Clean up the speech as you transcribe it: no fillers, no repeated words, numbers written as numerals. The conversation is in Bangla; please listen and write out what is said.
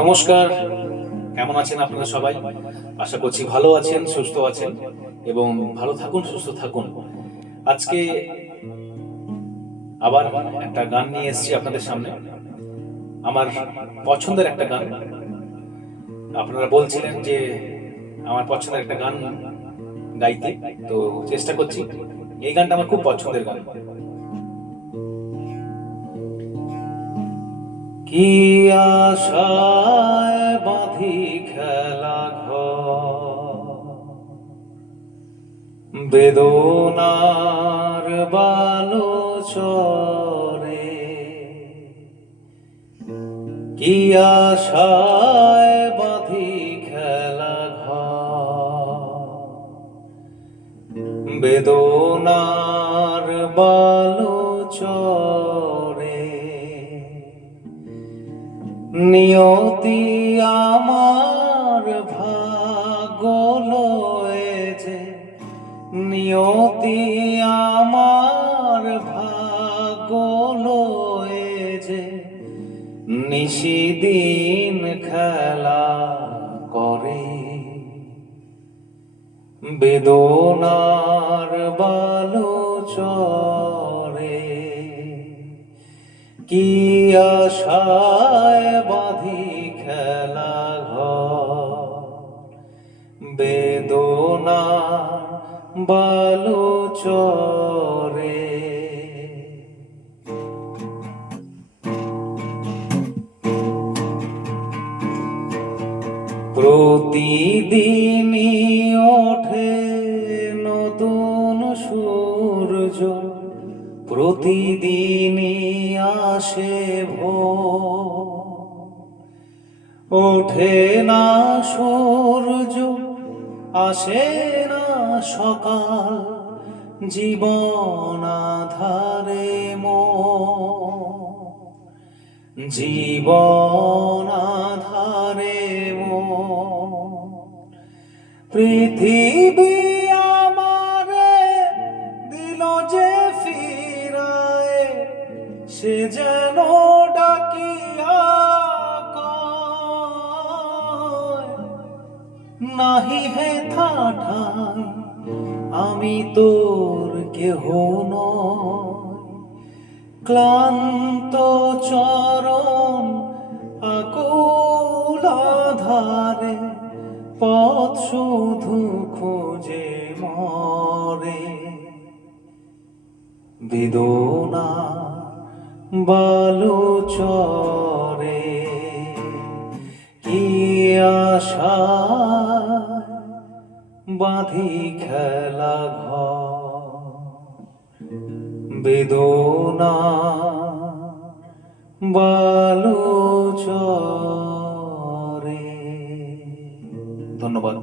নমস্কার, কেমন আছেন আপনারা সবাই? আশা করছি ভালো আছেন, সুস্থ আছেন এবং ভালো থাকুন, সুস্থ থাকুন। আজকে আবার একটা গান নিয়ে এসেছি আপনাদের সামনে। আমার পছন্দের একটা গান। আপনারা বলছিলেন যে আমার পছন্দের একটা গান গাইতে, তো চেষ্টা করছি। এই গানটা আমার খুব পছন্দের গান। কি আশায় বাঁধি খেলা ঘর, বেদনার বালো চরে। কি আশায় বাঁধি খেলা ঘর, বেদনার বালো চরে। নিয়তি আমার ভাগ্য লয়েছে, নিয়তি আমার ভাগ্য লয়েছে। নিশিদিন খেলা করে, বেদনার বালো চরে। কি আশায় বাঁধি খেলা ঘর, বেদনার বালো চরে। প্রতিদিনই ওঠে নতুন সূর্য, প্রতিদিনই আসে ভোর। ওঠে না সূর্য, আসে না সকাল, জীবন আঁধারে মোর, জীবন আঁধারে মোর। পৃথিবী আমারে দিল যে ফিরায়, সে যেন ডাকিয়া কয়, নাহি হে ঠাঠাই আমি তোর কেহ নয়। ক্লান্ত চরণ আকুল আধারে, পথ শুধু খোঁজে মরে। বেদনা বালো চরে, কি আশায় বাঁধি খেলা ঘর, বেদনা বালো চরে। ধন্যবাদ।